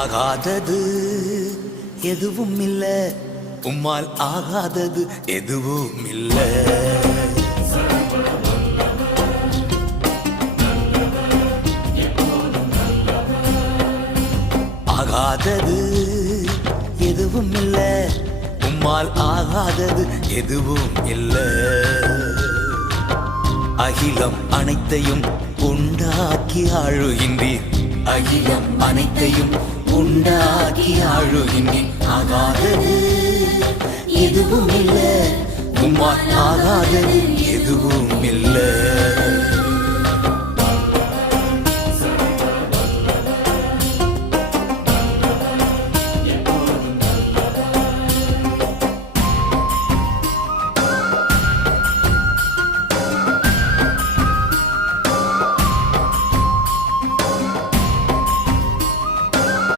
ஆகாதது எதுவும் இல்ல, உம்மால் ஆகாதது எதுவும் இல்ல. ஆகாதது எதுவும் இல்ல, உம்மால் ஆகாதது எதுவும் இல்ல. அகிலம் அனைத்தையும் உண்டாக்கி ஆழுகின்றீர், அகிலம் அனைத்தையும் உண்டாக்கி ஆழுகின்றீர். ஆகாதது எதுவும் இல்ல, உம்மால் ஆகாதது எதுவும் இல்ல.